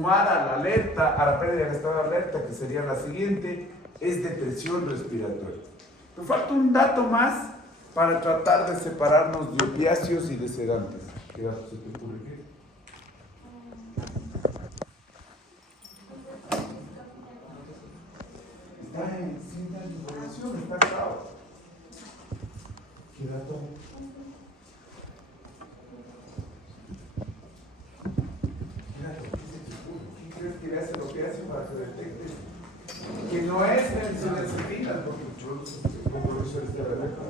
Sumar a la alerta, a la pérdida del estado de alerta, que sería la siguiente, es depresión respiratoria. Me falta un dato más para tratar de separarnos de opiáceos y de sedantes. ¿Qué dato se te ocurre? ¿Qué? Está en cinta de información, está claro. ¿Qué dato? ¿Crees que le hace lo que hace para que detecte? Que no es benzodiazepina, porque yo como uso este alerta.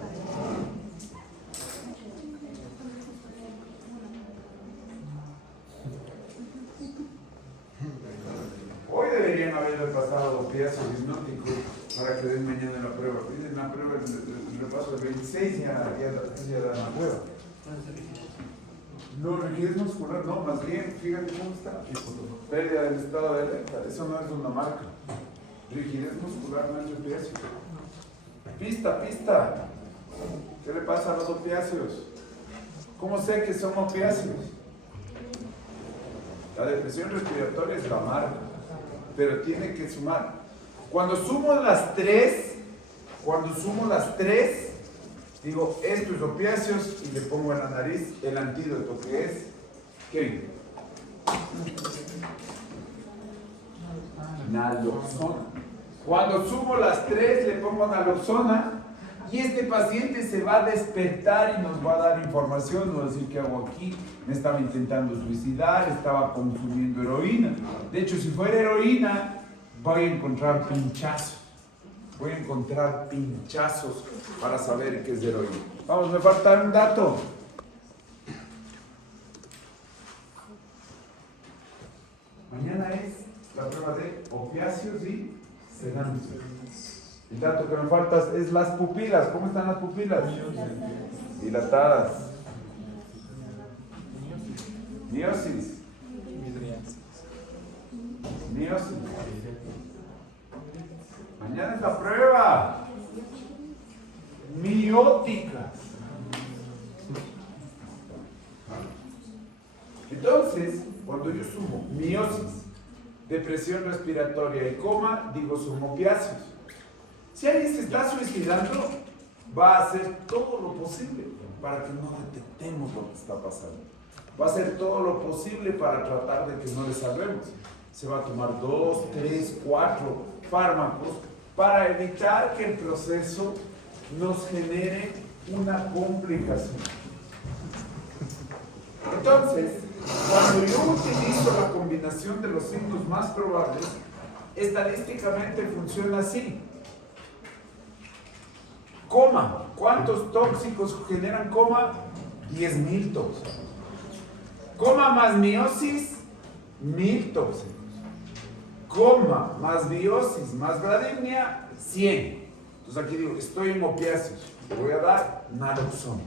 Hoy deberían haber pasado opiáceos hipnóticos para que den mañana la prueba. Piden la prueba, el repaso del 26 ya dan la prueba. No, rigidez muscular, no, más bien, fíjate cómo está. Pérdida del estado de alerta, eso no es una marca. Rigidez muscular no es opiáceo. Pista. ¿Qué le pasa a los opiáceos? ¿Cómo sé que son opiáceos? La depresión respiratoria es la marca, pero tiene que sumar. Cuando sumo las tres, digo, esto es opiáceos y le pongo en la nariz el antídoto que es, ¿qué? Naloxona. Cuando sumo las tres le pongo naloxona y este paciente se va a despertar y nos va a dar información, nos va a decir qué hago aquí, me estaba intentando suicidar, estaba consumiendo heroína. De hecho, si fuera heroína, voy a encontrar pinchazos. Voy a encontrar pinchazos para saber qué es heroína. Vamos, me falta un dato. Mañana es la prueba de opiáceos y sedantes. El dato que me falta es las pupilas. ¿Cómo están las pupilas? Dilatadas. Miosis. Mañana es la prueba. Mióticas. Entonces, cuando yo sumo miosis, depresión respiratoria y coma, digo sumo opiáceos. Si alguien se está suicidando, va a hacer todo lo posible para que no detectemos lo que está pasando. Va a hacer todo lo posible para tratar de que no le salvemos. Se va a tomar 2, 3, 4 fármacos para evitar que el proceso nos genere una complicación. Entonces, cuando yo utilizo la combinación de los signos más probables, estadísticamente funciona así. Coma. ¿Cuántos tóxicos generan coma? 10.000 tóxicos. Coma más miosis, 1.000 tóxicos. Coma más biosis más bradimnia, 100. Entonces aquí digo, estoy en opiáceos, le voy a dar naloxona.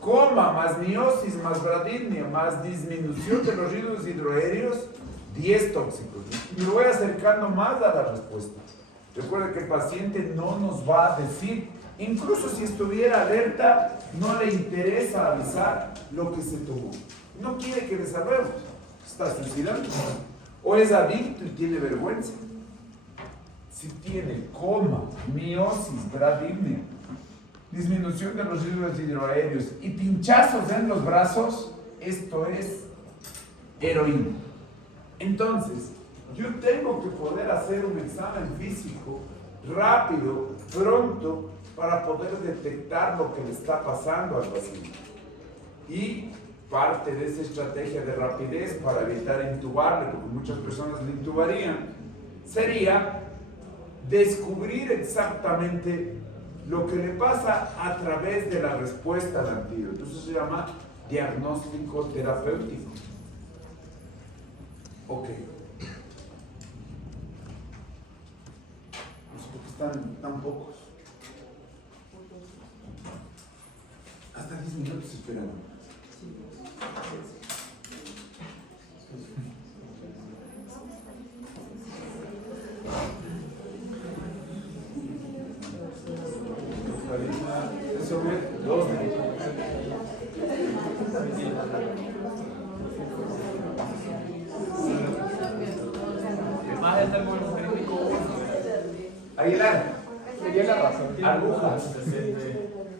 Coma más miosis más bradimnia más disminución de los ritmos hidroaéreos, 10 tóxicos. Y me voy acercando más a la respuesta. Recuerda que el paciente no nos va a decir, incluso si estuviera alerta, no le interesa avisar lo que se tomó. No quiere que le salvemos. Está suicidando. O es adicto y tiene vergüenza. Si tiene coma, miosis, bradimnia, disminución de los ritmos hidroaéreos y pinchazos en los brazos, esto es heroína. Entonces, yo tengo que poder hacer un examen físico rápido, pronto, para poder detectar lo que le está pasando al paciente. Y parte de esa estrategia de rapidez para evitar intubarle, porque muchas personas le intubarían, sería descubrir exactamente lo que le pasa a través de la respuesta al antídoto. Eso se llama diagnóstico terapéutico. Ok. Están tan pocos. Hasta 10 minutos esperando. Eso es 2 minutos. Aguilar. Sería la razón. Agujas.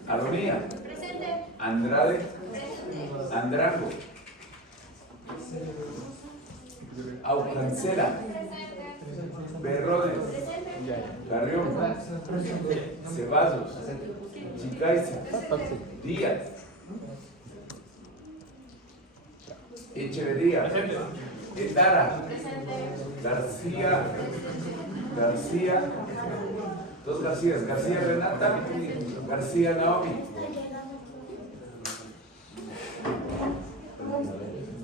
Aronía. Andrade. Andrango. Aucancera. Berrones. Carrión. Ceballos. Chicaiza. Díaz. Echeverría. Etara. García. Dos Garcías. García Renata. García Naomi.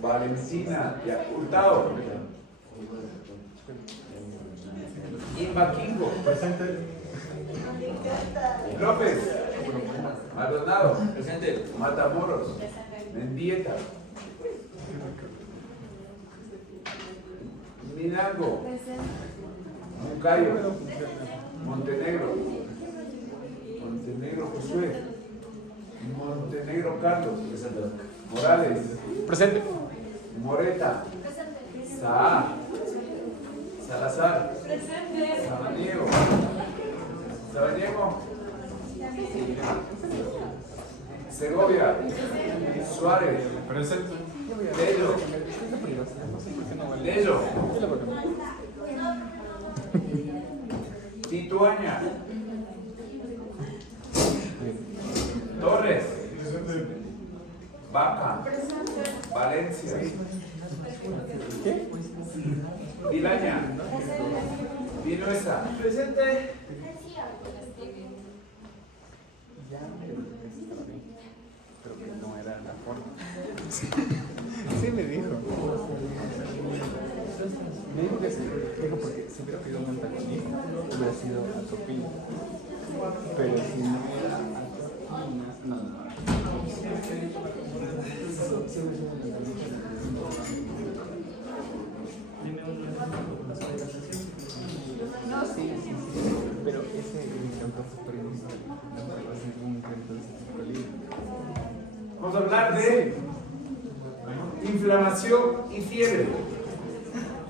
Valentina. Hurtado. Imbaquingo. Presente. López. Maldonado. Matamoros. Mendieta. Minango. Moncayo. Montenegro. Montenegro Josué. Montenegro Carlos. Morales. Presente. Moreta. Saá. Salazar. Sabaniego. Segovia. Suárez. Presente. Dello. Tituaña. Torres. Vaca. Valencia. ¿Qué? Vilaña. Vinuesa. Presente. Creo que no era la forma. Sí me dijo. Me dijo que sí. Dijo porque si hubiera pedido un antagonista, hubiera sido a Topino. Pero si no era a Topina, no. No, sí. Pero ese intento fue un intento de. Vamos a hablar de inflamación y fiebre.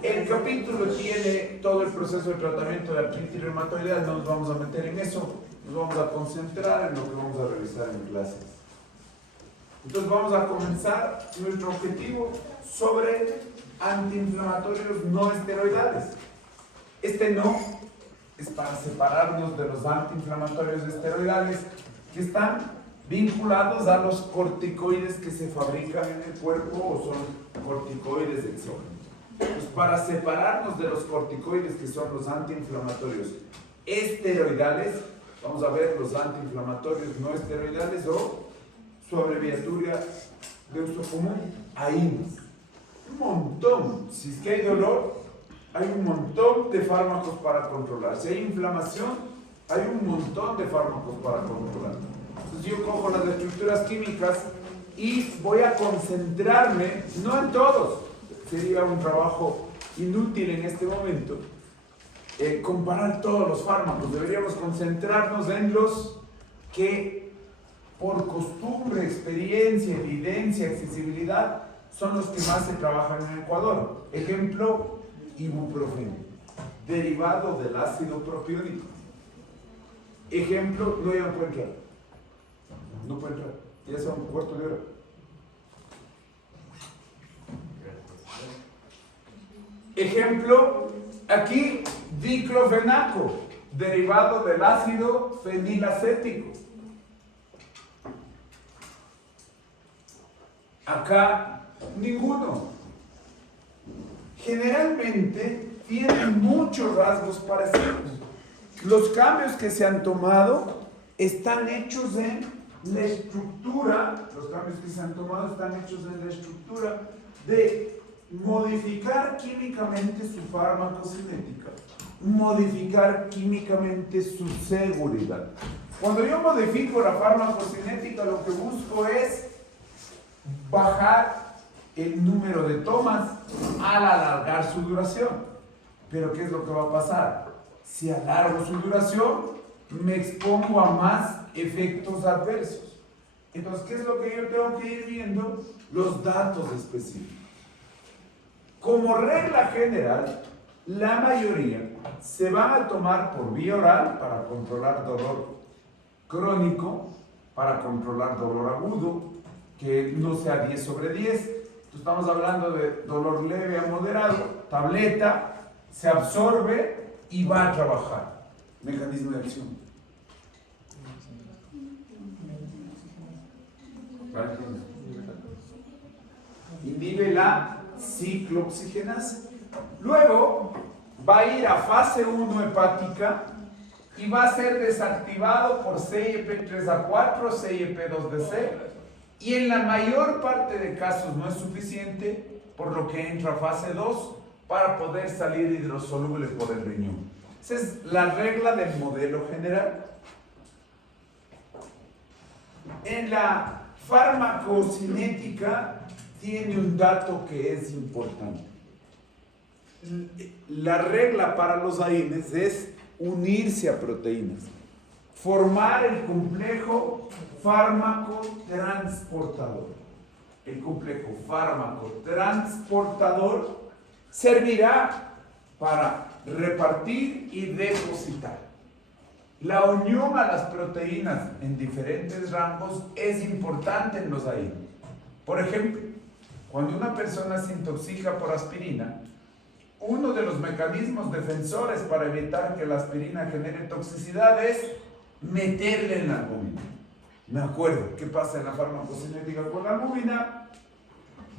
El capítulo tiene todo el proceso de tratamiento de artritis reumatoidea. No nos vamos a meter en eso. Nos vamos a concentrar en lo que vamos a revisar en clases. Entonces vamos a comenzar nuestro objetivo sobre antiinflamatorios no esteroidales. Este no es para separarnos de los antiinflamatorios esteroidales que están vinculados a los corticoides que se fabrican en el cuerpo o son corticoides exógenos. Pues para separarnos de los corticoides que son los antiinflamatorios esteroidales, vamos a ver los antiinflamatorios no esteroidales o su abreviatura de uso común, AINES. Un montón. Si es que hay dolor, hay un montón de fármacos para controlar. Si hay inflamación, hay un montón de fármacos para controlar. Entonces yo cojo las estructuras químicas y voy a concentrarme, no en todos, sería un trabajo inútil en este momento, comparar todos los fármacos. Deberíamos concentrarnos en los que por costumbre, experiencia, evidencia, accesibilidad, son los que más se trabajan en Ecuador. Ejemplo, ibuprofeno, derivado del ácido propiónico. Ejemplo, no, ya no puede entrar. No puede entrar. Ya son un cuarto de hora. Ejemplo, aquí, diclofenaco, derivado del ácido fenilacético. Acá, ninguno. Generalmente tienen muchos rasgos parecidos. Los cambios que se han tomado están hechos en la estructura, de modificar químicamente su farmacocinética, modificar químicamente su seguridad. Cuando yo modifico la farmacocinética, lo que busco es bajar el número de tomas al alargar su duración. Pero ¿qué es lo que va a pasar? Si alargo su duración, me expongo a más efectos adversos. Entonces, ¿qué es lo que yo tengo que ir viendo? Los datos específicos. Como regla general, la mayoría se van a tomar por vía oral para controlar dolor crónico, para controlar dolor agudo, que no sea 10/10. Entonces estamos hablando de dolor leve a moderado, tableta, se absorbe y va a trabajar. Mecanismo de acción. Inhibe la ciclooxigenasa. Luego va a ir a fase 1 hepática y va a ser desactivado por CYP3A4, CYP2DC, y en la mayor parte de casos no es suficiente, por lo que entra a fase 2 para poder salir hidrosoluble por el riñón. Esa es la regla del modelo general. En la farmacocinética tiene un dato que es importante. La regla para los AINES es unirse a proteínas, formar el complejo fármaco-transportador. El complejo fármaco-transportador servirá para repartir y depositar. La unión a las proteínas en diferentes rangos es importante en los AINES. Por ejemplo, cuando una persona se intoxica por aspirina, uno de los mecanismos defensores para evitar que la aspirina genere toxicidad es meterle en la albúmina. Me acuerdo, ¿qué pasa en la farmacocinética con la albúmina?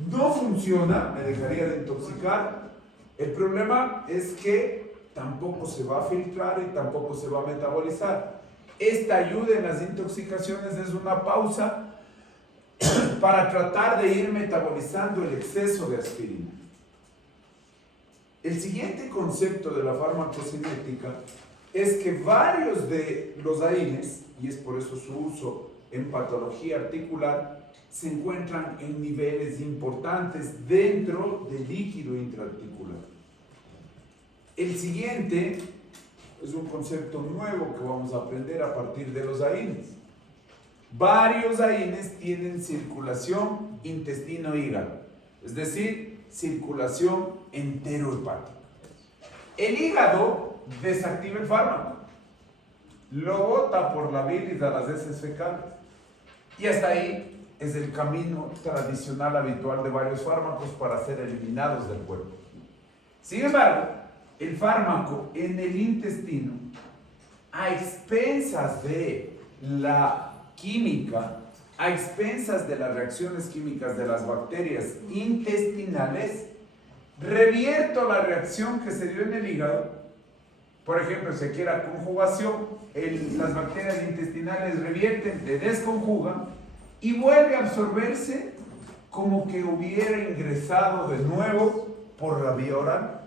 No funciona, me dejaría de intoxicar. El problema es que tampoco se va a filtrar y tampoco se va a metabolizar. Esta ayuda en las intoxicaciones es una pausa para tratar de ir metabolizando el exceso de aspirina. El siguiente concepto de la farmacocinética es que varios de los AINES, y es por eso su uso en patología articular, se encuentran en niveles importantes dentro del líquido intraarticular. El siguiente es un concepto nuevo que vamos a aprender a partir de los AINES. Varios AINES tienen circulación intestino-hígado, es decir, circulación enterohepática. El hígado desactiva el fármaco, lo bota por la bilis a las heces fecales, y hasta ahí es el camino tradicional habitual de varios fármacos para ser eliminados del cuerpo. Sin embargo, el fármaco en el intestino, a expensas de la química, a expensas de las reacciones químicas de las bacterias intestinales, revierto la reacción que se dio en el hígado. Por ejemplo, si aquí era conjugación, las bacterias intestinales revierten, le desconjugan y vuelve a absorberse como que hubiera ingresado de nuevo por la vía oral.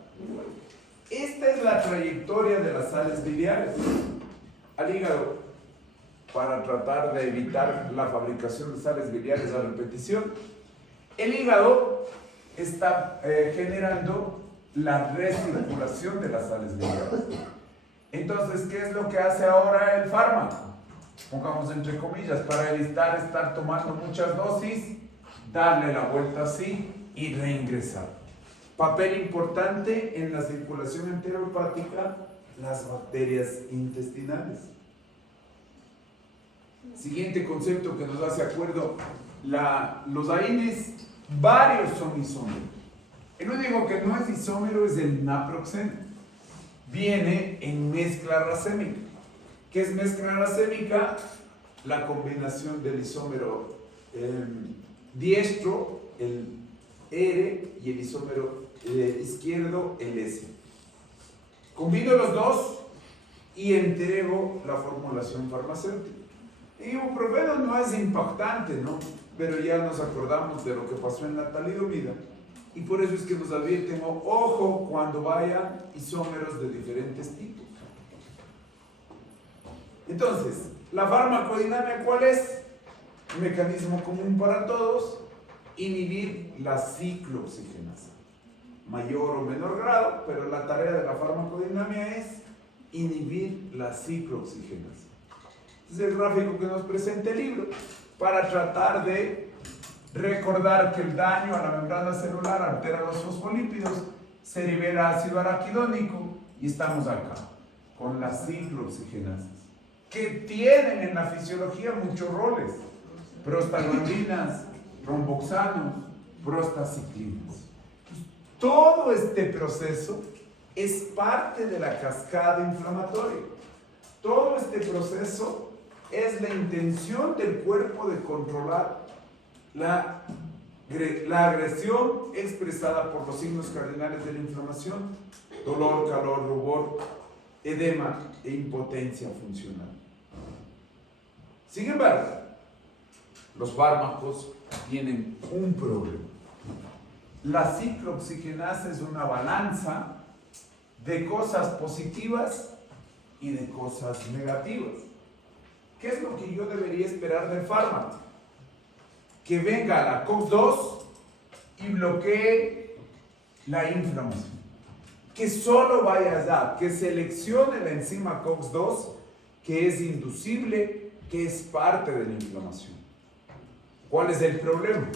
Esta es la trayectoria de las sales biliares al hígado para tratar de evitar la fabricación de sales biliares a repetición. El hígado está generando la recirculación de las sales biliares. Entonces, ¿qué es lo que hace ahora el fármaco? Pongamos entre comillas, para evitar estar tomando muchas dosis, darle la vuelta así y reingresar. Papel importante en la circulación enterohepática, las bacterias intestinales. Siguiente concepto que nos hace acuerdo, los AINES, varios son isómeros. El único que no es isómero es el naproxeno. Viene en mezcla racémica. ¿Qué es mezcla racémica? La combinación del isómero diestro, el R, y el isómero izquierdo, el S. Combino los dos y entrego la formulación farmacéutica. El ibuprofeno no es impactante, ¿no? Pero ya nos acordamos de lo que pasó en la talidomida. Y por eso es que nos advierten, ojo, cuando vayan isómeros de diferentes tipos. Entonces, la farmacodinámica, ¿cuál es? Un mecanismo común para todos: inhibir la ciclooxigenasa. Mayor o menor grado, pero la tarea de la farmacodinámica es inhibir la ciclooxigenasa. Es el gráfico que nos presenta el libro para tratar de recordar que el daño a la membrana celular altera los fosfolípidos se libera ácido araquidónico y estamos acá, con las ciclooxigenasas, que tienen en la fisiología muchos roles: prostaglandinas, romboxanos, prostaciclinas. Todo este proceso es parte de la cascada inflamatoria. Todo este proceso es la intención del cuerpo de controlar la agresión expresada por los signos cardinales de la inflamación: dolor, calor, rubor, edema e impotencia funcional. Sin embargo, los fármacos tienen un problema. La ciclooxigenasa es una balanza de cosas positivas y de cosas negativas. ¿Qué es lo que yo debería esperar del fármaco? Que venga la COX-2 y bloquee la inflamación. Que solo vaya allá, que seleccione la enzima COX-2, que es inducible, que es parte de la inflamación. ¿Cuál es el problema?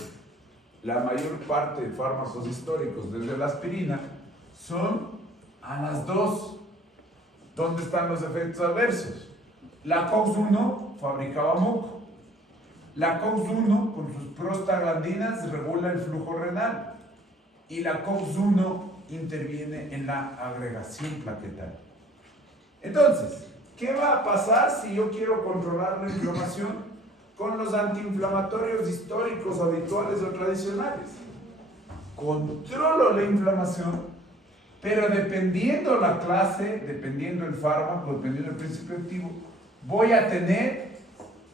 La mayor parte de fármacos históricos, desde la aspirina, son a las 2. ¿Dónde están los efectos adversos? La COX-1 fabricaba moco. La COX-1 con sus prostaglandinas regula el flujo renal y la COX-1 interviene en la agregación plaquetaria. Entonces, ¿qué va a pasar si yo quiero controlar la inflamación con los antiinflamatorios históricos, habituales o tradicionales? Controlo la inflamación, pero dependiendo la clase, dependiendo el fármaco, dependiendo el principio activo, voy a tener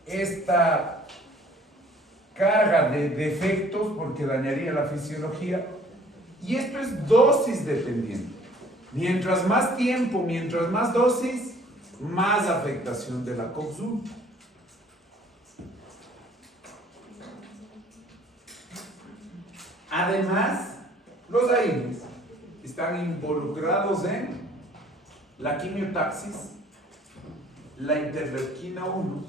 esta carga de defectos porque dañaría la fisiología, y esto es dosis dependiente. Mientras más tiempo, mientras más dosis, más afectación de la COX-1. Además, los AINES están involucrados en la quimiotaxis, la interleuquina 1,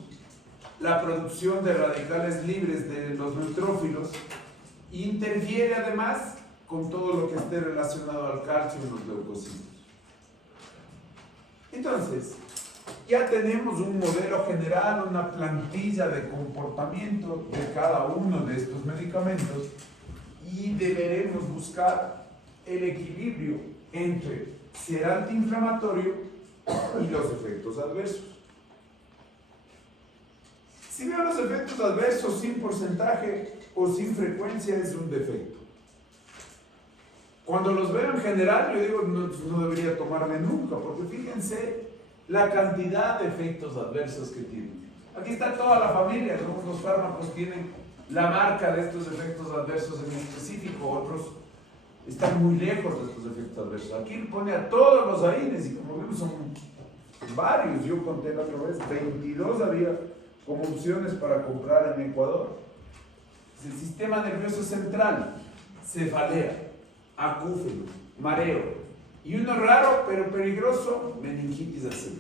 la producción de radicales libres de los neutrófilos, e interfiere además con todo lo que esté relacionado al calcio en los leucocitos. Entonces, ya tenemos un modelo general, una plantilla de comportamiento de cada uno de estos medicamentos, y deberemos buscar el equilibrio entre ser antiinflamatorio y los efectos adversos. Si veo los efectos adversos sin porcentaje o sin frecuencia, es un defecto. Cuando los veo en general, yo digo, no debería tomarme nunca, porque fíjense la cantidad de efectos adversos que tienen. Aquí está toda la familia, algunos fármacos tienen la marca de estos efectos adversos en específico, otros están muy lejos de estos efectos adversos. Aquí pone a todos los AINES y como vemos son varios. Yo conté la otra vez, 22 había como opciones para comprar en Ecuador. El sistema nervioso central, cefalea, acúfeno, mareo, y uno raro pero peligroso, meningitis acéfala.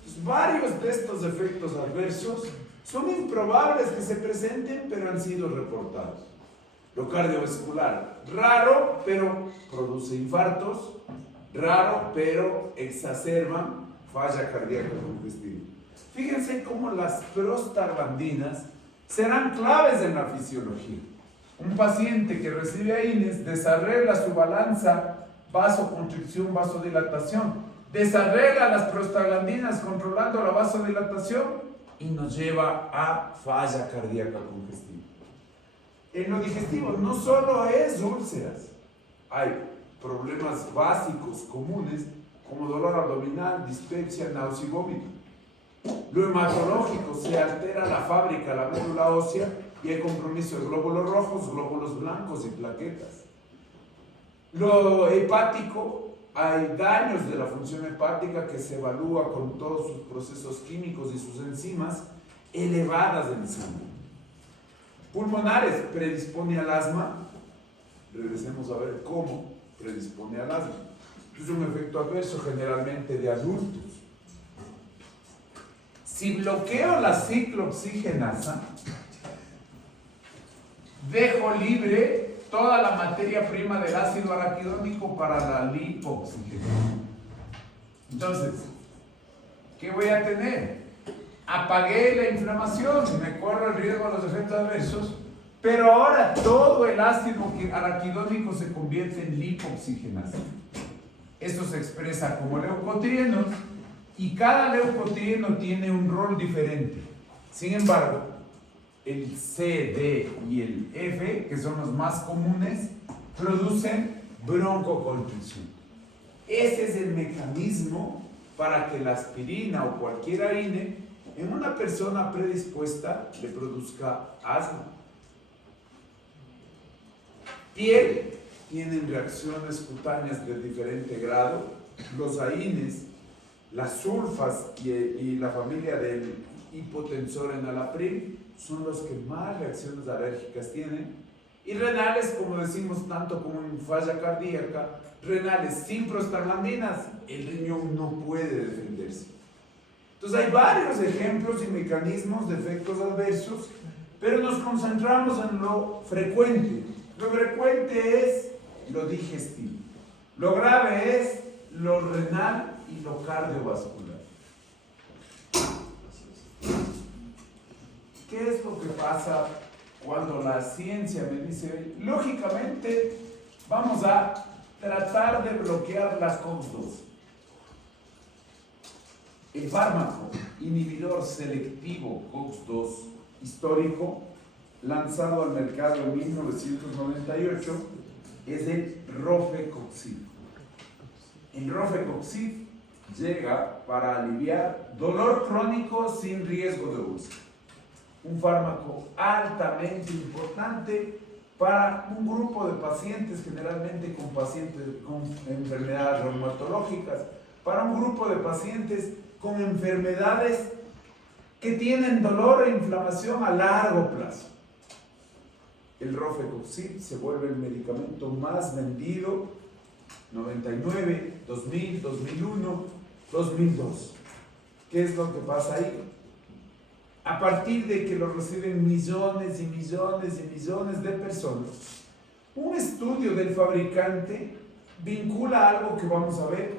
Entonces, varios de estos efectos adversos son improbables que se presenten, pero han sido reportados. Lo cardiovascular, raro, pero produce infartos, raro, pero exacerba falla cardíaca congestiva. Fíjense cómo las prostaglandinas serán claves en la fisiología. Un paciente que recibe AINES desarregla su balanza vasoconstricción, vasodilatación, desarregla las prostaglandinas controlando la vasodilatación y nos lleva a falla cardíaca congestiva. En lo digestivo no solo es úlceras, hay problemas básicos comunes como dolor abdominal, dispepsia, náusea y vómito. Lo hematológico, se altera la fábrica, la médula ósea, y hay compromiso de glóbulos rojos, glóbulos blancos y plaquetas. Lo hepático, hay daños de la función hepática que se evalúa con todos sus procesos químicos y sus enzimas elevadas en sangre. Pulmonares, predispone al asma. Regresemos a ver cómo predispone al asma. Es un efecto adverso generalmente de adultos. Si bloqueo la ciclooxigenasa, dejo libre toda la materia prima del ácido araquidónico para la lipoxigenación. Entonces, ¿qué voy a tener? Apagué la inflamación, me corro el riesgo de los efectos adversos, pero ahora todo el ácido araquidónico se convierte en lipoxigenación. Esto se expresa como leucotrienos y cada leucotrieno tiene un rol diferente. Sin embargo, el C, D y el F, que son los más comunes, producen broncoconstricción. Ese es el mecanismo para que la aspirina o cualquier AINE en una persona predispuesta le produzca asma. Piel, tienen reacciones cutáneas de diferente grado. Los AINES, las sulfas y la familia del hipotensor enalapril son los que más reacciones alérgicas tienen. Y renales, como decimos tanto como en falla cardíaca, renales sin prostaglandinas, el riñón no puede defenderse. Entonces hay varios ejemplos y mecanismos de efectos adversos, pero nos concentramos en lo frecuente. Lo frecuente es lo digestivo. Lo grave es lo renal y lo cardiovascular. ¿Qué es lo que pasa cuando la ciencia me dice, lógicamente vamos a tratar de bloquear las COX-2? El fármaco inhibidor selectivo COX-2 histórico, lanzado al mercado en 1998, es el Rofecoxib. El Rofecoxib llega para aliviar dolor crónico sin riesgo de úlcera. Un fármaco altamente importante para un grupo de pacientes, generalmente con enfermedades reumatológicas, para un grupo de pacientes con enfermedades que tienen dolor e inflamación a largo plazo. El Rofecoxib se vuelve el medicamento más vendido, 99, 2000, 2001, 2002. ¿Qué es lo que pasa ahí? A partir de que lo reciben millones y millones y millones de personas, un estudio del fabricante vincula algo que vamos a ver.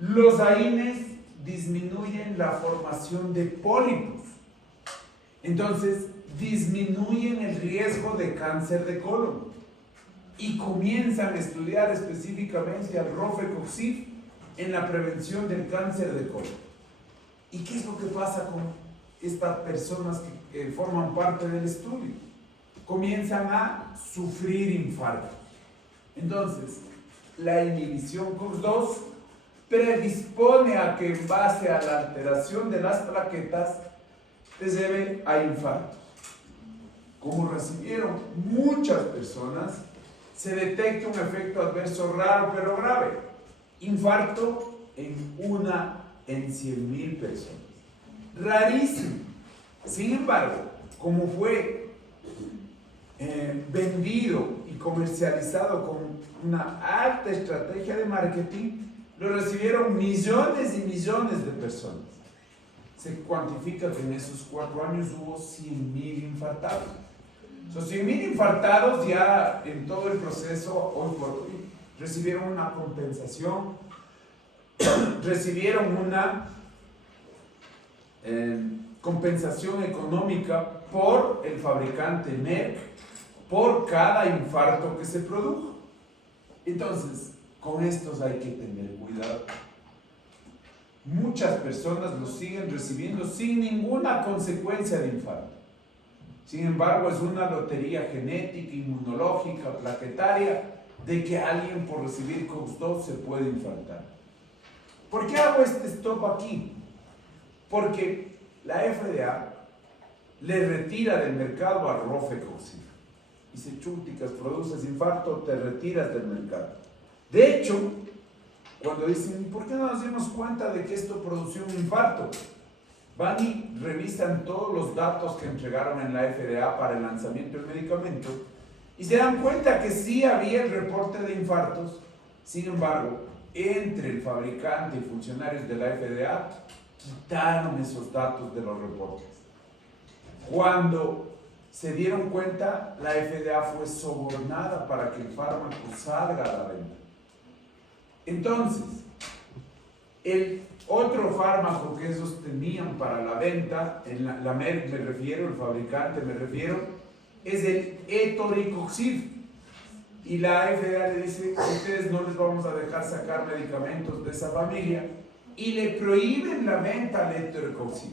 Los AINES disminuyen la formación de pólipos. Entonces, disminuyen el riesgo de cáncer de colon y comienzan a estudiar específicamente al Rofecoxib en la prevención del cáncer de colon. ¿Y qué es lo que pasa con estas personas que forman parte del estudio? Comienzan a sufrir infartos. Entonces, la inhibición COX-2 predispone a que en base a la alteración de las plaquetas te lleve a infartos. Como recibieron muchas personas, se detecta un efecto adverso raro pero grave. Infarto en 1 en 100,000 personas. Rarísimo. Sin embargo, como fue vendido y comercializado con una alta estrategia de marketing, lo recibieron millones y millones de personas. Se cuantifica que en esos 4 años hubo 100,000 infartados. Esos 100,000 infartados ya en todo el proceso, hoy por hoy, recibieron una compensación, recibieron una compensación económica por el fabricante Merck por cada infarto que se produjo. Entonces, con estos hay que tener cuidado. Muchas personas los siguen recibiendo sin ninguna consecuencia de infarto. Sin embargo, es una lotería genética, inmunológica, plaquetaria, de que alguien por recibir COX-2 se puede infartar. ¿Por qué hago este stop aquí? Porque la FDA le retira del mercado a Rofecoxib. Dice, chúticas, produces infarto, te retiras del mercado. De hecho, cuando dicen, ¿por qué no nos dimos cuenta de que esto produció un infarto? Van y revisan todos los datos que entregaron en la FDA para el lanzamiento del medicamento y se dan cuenta que sí había el reporte de infartos. Sin embargo, entre el fabricante y funcionarios de la FDA quitaron esos datos de los reportes. Cuando se dieron cuenta, la FDA fue sobornada para que el fármaco salga a la venta. Entonces, el otro fármaco que ellos tenían para la venta, en la Merck me refiero, el fabricante me refiero, es el etoricoxib. Y la FDA le dice, ustedes no les vamos a dejar sacar medicamentos de esa familia, y le prohíben la venta al etoricoxib.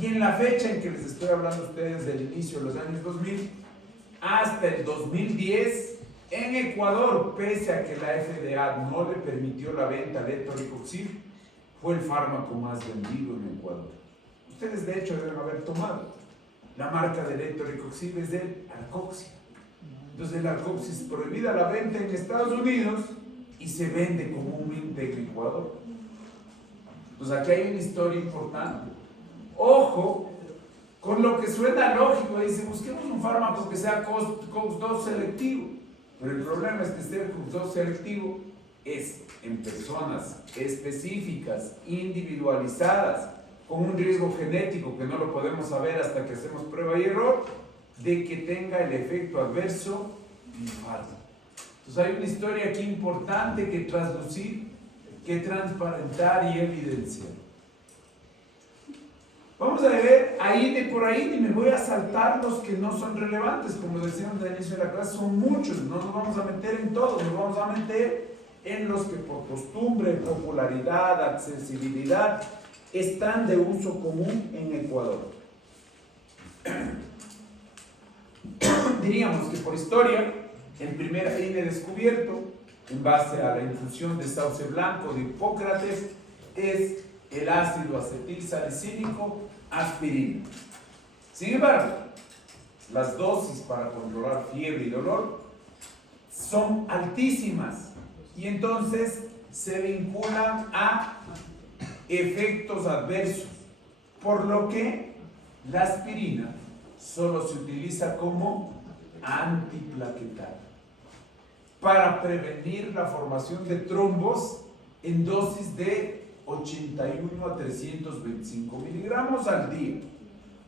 Y en la fecha en que les estoy hablando a ustedes del inicio de los años 2000 hasta el 2010, en Ecuador, pese a que la FDA no le permitió la venta de etoricoxib, fue el fármaco más vendido en Ecuador. Ustedes de hecho deben haber tomado. La marca del etoricoxib es del Arcoxia. Entonces el Arcoxia es prohibida la venta en Estados Unidos y se vende comúnmente en Ecuador. Entonces aquí hay una historia importante. Ojo con lo que suena lógico, dice, busquemos un fármaco que sea COX-2 selectivo, pero el problema es que ser COX-2 selectivo es en personas específicas, individualizadas, con un riesgo genético que no lo podemos saber hasta que hacemos prueba y error, de que tenga el efecto adverso infarto. Entonces hay una historia aquí importante que traslucir, que transparentar y evidenciar. Vamos a ver ahí de por ahí, y me voy a saltar los que no son relevantes, como decíamos al inicio de la clase, son muchos, no nos vamos a meter en todos, nos vamos a meter en los que por costumbre, popularidad, accesibilidad, están de uso común en Ecuador. Diríamos que por historia, el primer AINE descubierto, en base a la infusión de sauce blanco de Hipócrates, es el ácido acetil salicílico, aspirina. Sin embargo, las dosis para controlar fiebre y dolor son altísimas y entonces se vinculan a efectos adversos, por lo que la aspirina solo se utiliza como antiplaquetario para prevenir la formación de trombos en dosis de 81 a 325 miligramos al día.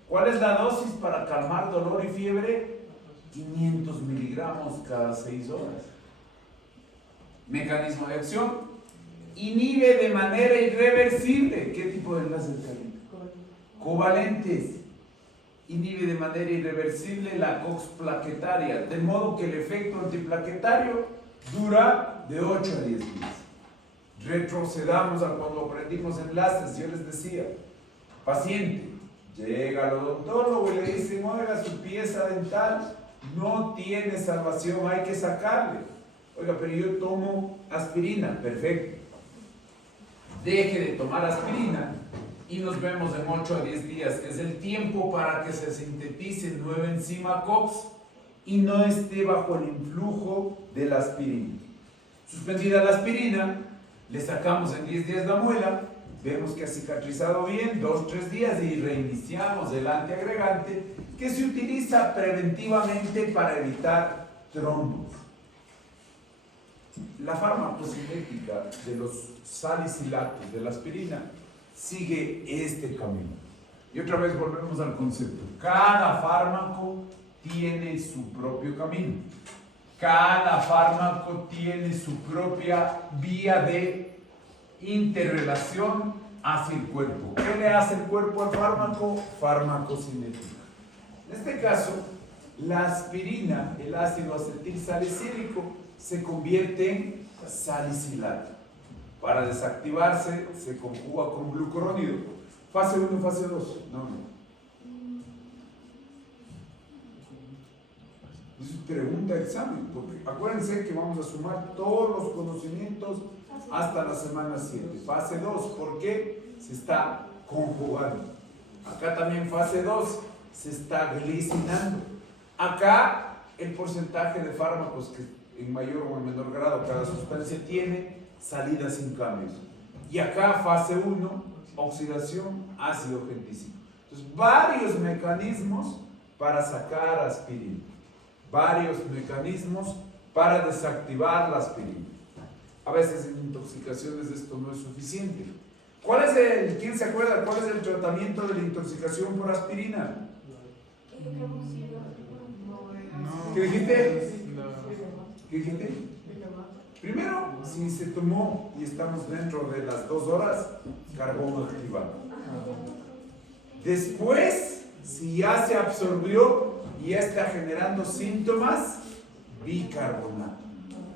¿Cuál es la dosis para calmar dolor y fiebre? 500 miligramos cada 6 horas. Mecanismo de acción: inhibe de manera irreversible. ¿Qué tipo de enlaces calientes? Covalentes. Inhibe de manera irreversible la COX plaquetaria, de modo que el efecto antiplaquetario dura de 8 a 10 días. Retrocedamos a cuando aprendimos enlaces. Yo les decía, paciente llega al odontólogo y le dicen, oiga, su pieza dental no tiene salvación, hay que sacarle. Oiga, pero yo tomo aspirina. Perfecto, deje de tomar aspirina y nos vemos en 8 a 10 días, que es el tiempo para que se sintetice nueva enzima COX y no esté bajo el influjo de la aspirina. Suspendida la aspirina, le sacamos en 10 días la muela, vemos que ha cicatrizado bien, 2-3 días, y reiniciamos el antiagregante que se utiliza preventivamente para evitar trombos. La farmacocinética de los salicilatos de la aspirina sigue este camino. Y otra vez volvemos al concepto. Cada fármaco tiene su propio camino. Cada fármaco tiene su propia vía de interrelación hacia el cuerpo. ¿Qué le hace el cuerpo al fármaco? Farmacocinética. En este caso, la aspirina, el ácido acetil salicílico, se convierte en salicilato. Para desactivarse, se conjuga con glucurónido. Fase 1, fase 2. No. Es pregunta de examen, porque acuérdense que vamos a sumar todos los conocimientos hasta la semana 7. Fase 2, ¿por qué? Se está conjugando. Acá también fase 2, se está glicinando. Acá el porcentaje de fármacos que en mayor o en menor grado cada sustancia tiene salida sin cambios. Y acá fase 1, oxidación, ácido gentícico. Entonces, varios mecanismos para sacar aspirina. Varios mecanismos para desactivar la aspirina. A veces en intoxicaciones esto no es suficiente. ¿Quién se acuerda cuál es el tratamiento de la intoxicación por aspirina? ¿Qué dijiste? No. ¿Qué dijiste? Primero, si se tomó y estamos dentro de las 2 horas, carbono activado. Después, si ya se absorbió y ya está generando síntomas, bicarbonato.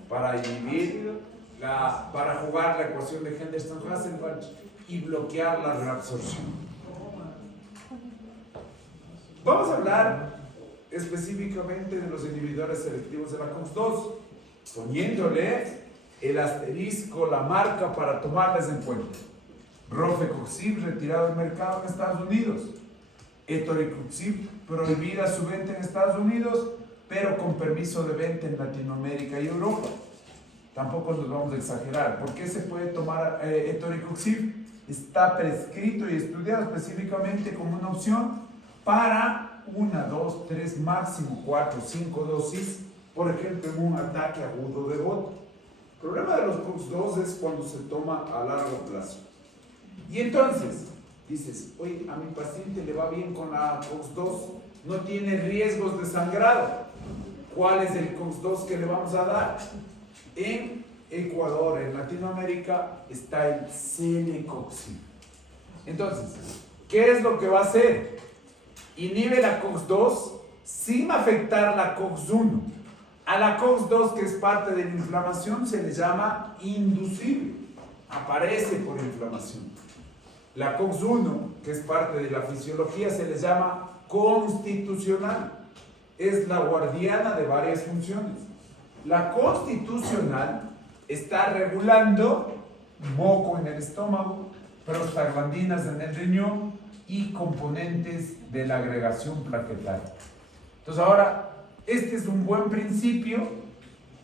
Para inhibir, para jugar la ecuación de Henderson-Hasselbalch y bloquear la reabsorción. Vamos a hablar específicamente de los inhibidores selectivos de la COX-2, poniéndole el asterisco, la marca para tomarles en cuenta. Rofecoxib retirado del mercado en Estados Unidos. Etoricoxib prohibida su venta en Estados Unidos, pero con permiso de venta en Latinoamérica y Europa. Tampoco nos vamos a exagerar. ¿Por qué se puede tomar etoricoxib? Está prescrito y estudiado específicamente como una opción para 1, 2, 3, máximo 4, 5 dosis, por ejemplo, en un ataque agudo de gota. El problema de los COX-2 es cuando se toma a largo plazo. Y entonces, dices, oye, a mi paciente le va bien con la COX-2, no tiene riesgos de sangrado. ¿Cuál es el COX-2 que le vamos a dar? En Ecuador, en Latinoamérica, está el celecoxib. Entonces, ¿qué es lo que va a hacer? Inhibe la COX-2 sin afectar la COX-1. A la COX-2, que es parte de la inflamación, se le llama inducible. Aparece por inflamación. La COX-1, que es parte de la fisiología, se le llama constitucional. Es la guardiana de varias funciones. La constitucional está regulando moco en el estómago, prostaglandinas en el riñón y componentes de la agregación plaquetaria. Entonces ahora, este es un buen principio,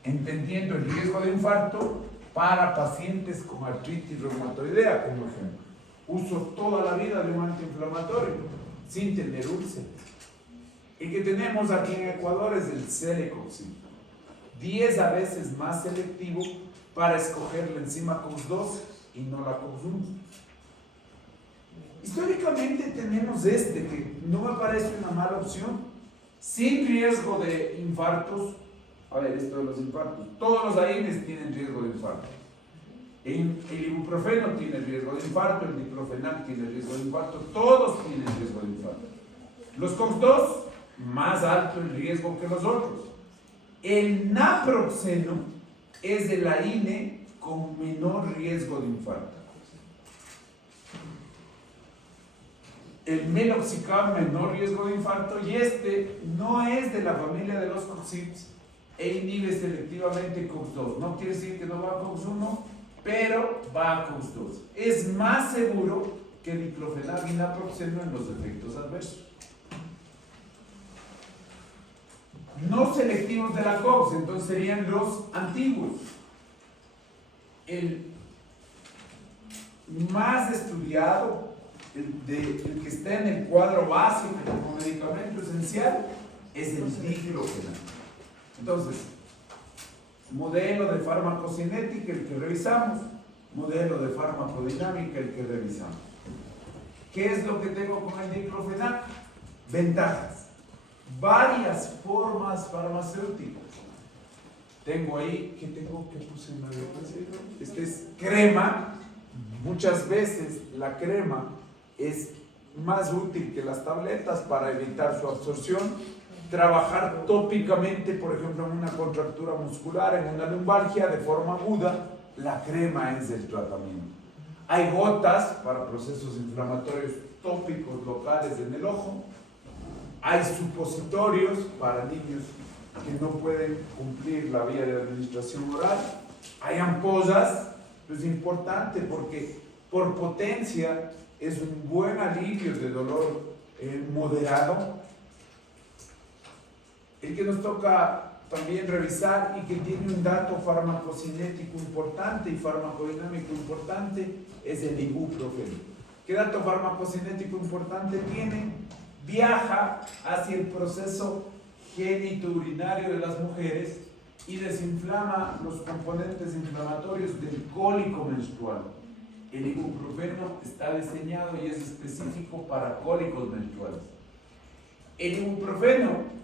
entendiendo el riesgo de infarto para pacientes con artritis reumatoidea, como ejemplo. Uso toda la vida de un antiinflamatorio sin tener úlceras. El que tenemos aquí en Ecuador es el celecoxib, 10 veces más selectivo para escoger la enzima COX-2 y no la COX-1. Históricamente tenemos que no me parece una mala opción, sin riesgo de infartos. A ver, esto de los infartos, todos los AINES tienen riesgo de infarto. El ibuprofeno tiene riesgo de infarto, el diclofenac tiene riesgo de infarto, todos tienen riesgo de infarto. Los COX-2, más alto el riesgo que los otros. El naproxeno es el AINE con menor riesgo de infarto. El meloxicam, menor riesgo de infarto, y este no es de la familia de los COX-IPs e inhibe selectivamente COX-2. No quiere decir que no va a COX-1, pero va a COX-2. Es más seguro que diclofenac y naproxeno en los efectos adversos. No selectivos de la COX, entonces serían los antiguos. El más estudiado, el que está en el cuadro básico como medicamento esencial, es el diclofenac. Entonces, modelo de farmacocinética, el que revisamos, modelo de farmacodinámica, el que revisamos. ¿Qué es lo que tengo con el diclofenac? Ventajas. Varias formas farmacéuticas. Tengo ahí, ¿qué tengo que puse en la diapositiva? Este es crema. Muchas veces la crema es más útil que las tabletas para evitar su absorción. Trabajar tópicamente, por ejemplo, en una contractura muscular, en una lumbalgia de forma aguda, la crema es el tratamiento. Hay gotas para procesos inflamatorios tópicos locales en el ojo. Hay supositorios para niños que no pueden cumplir la vía de administración oral. Hay ampollas, es importante porque por potencia es un buen alivio de dolor moderado. El que nos toca también revisar y que tiene un dato farmacocinético importante y farmacodinámico importante es el ibuprofeno. ¿Qué dato farmacocinético importante tiene? Viaja hacia el proceso genitourinario de las mujeres y desinflama los componentes inflamatorios del cólico menstrual. El ibuprofeno está diseñado y es específico para cólicos menstruales. El ibuprofeno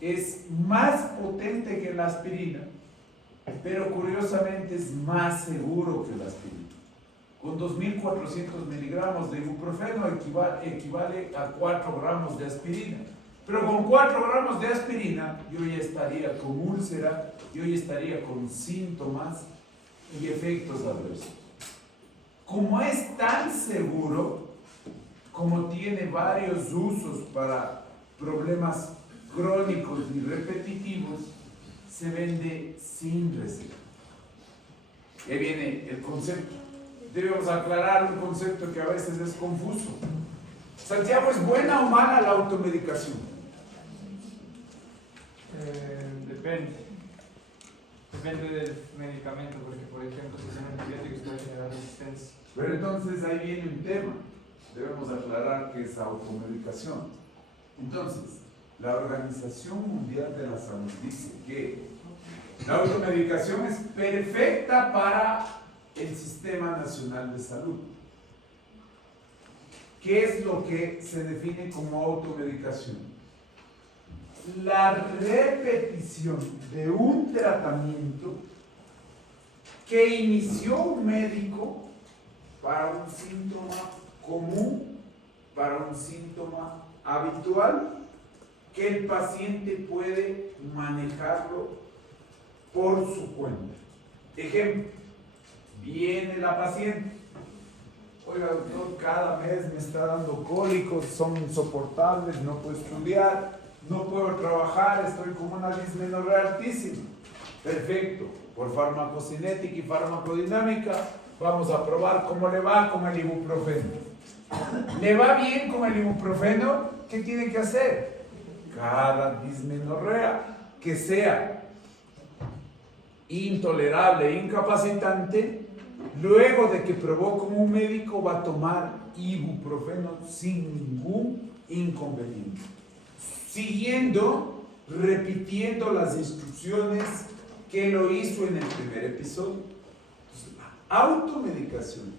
es más potente que la aspirina, pero curiosamente es más seguro que la aspirina. Con 2.400 miligramos de ibuprofeno equivale a 4 gramos de aspirina. Pero con 4 gramos de aspirina yo ya estaría con úlcera, yo ya estaría con síntomas y efectos adversos. Como es tan seguro, como tiene varios usos para problemas crónicos y repetitivos, se vende sin receta. Ahí viene el concepto. Debemos aclarar un concepto que a veces es confuso. Santiago, ¿es buena o mala la automedicación? Depende. Depende del medicamento, porque por ejemplo, si son antibióticos puede generar resistencia. Pero entonces ahí viene un tema. Debemos aclarar que es automedicación. Entonces, la Organización Mundial de la Salud dice que la automedicación es perfecta para el Sistema Nacional de Salud. ¿Qué es lo que se define como automedicación? La repetición de un tratamiento que inició un médico para un síntoma común, para un síntoma habitual, que el paciente puede manejarlo por su cuenta. Ejemplo, viene la paciente, oiga doctor, cada mes me está dando cólicos, son insoportables, no puedo estudiar, no puedo trabajar, estoy con una dismenorrea altísima. Perfecto, por farmacocinética y farmacodinámica vamos a probar cómo le va con el ibuprofeno. ¿Le va bien con el ibuprofeno? ¿Qué tiene que hacer? Cada dismenorrea que sea intolerable e incapacitante, luego de que probó con un médico, va a tomar ibuprofeno sin ningún inconveniente, siguiendo, repitiendo las instrucciones que lo hizo en el primer episodio. Entonces, la automedicación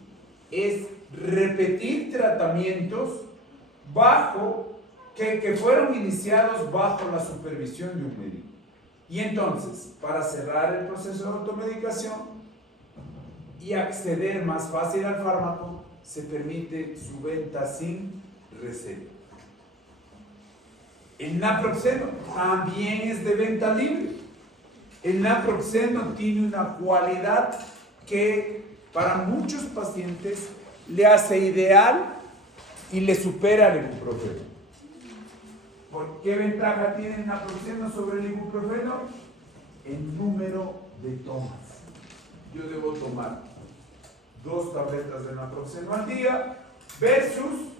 es repetir tratamientos que fueron iniciados bajo la supervisión de un médico. Y entonces, para cerrar el proceso de automedicación y acceder más fácil al fármaco, se permite su venta sin receta. El naproxeno también es de venta libre. El naproxeno tiene una cualidad que para muchos pacientes le hace ideal y le supera el ibuprofeno. ¿Por qué ventaja tiene el naproxeno sobre el ibuprofeno? El número de tomas. Yo debo tomar 2 tabletas de naproxeno al día versus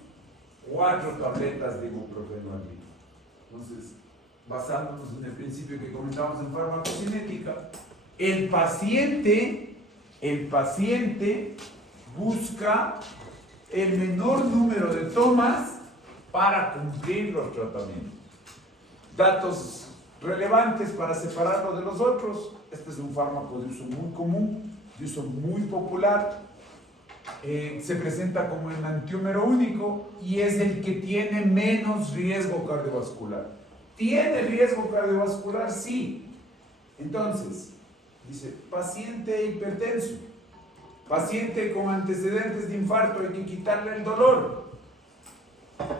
4 tabletas de ibuprofeno al día. Entonces, basándonos en el principio que comentamos en farmacocinética, el paciente busca el menor número de tomas para cumplir los tratamientos. Datos relevantes para separarlo de los otros. Este es un fármaco de uso muy común, de uso muy popular. Se presenta como el antihúmero único y es el que tiene menos riesgo cardiovascular. ¿Tiene riesgo cardiovascular? Sí. Entonces, dice, paciente hipertenso, paciente con antecedentes de infarto, hay que quitarle el dolor.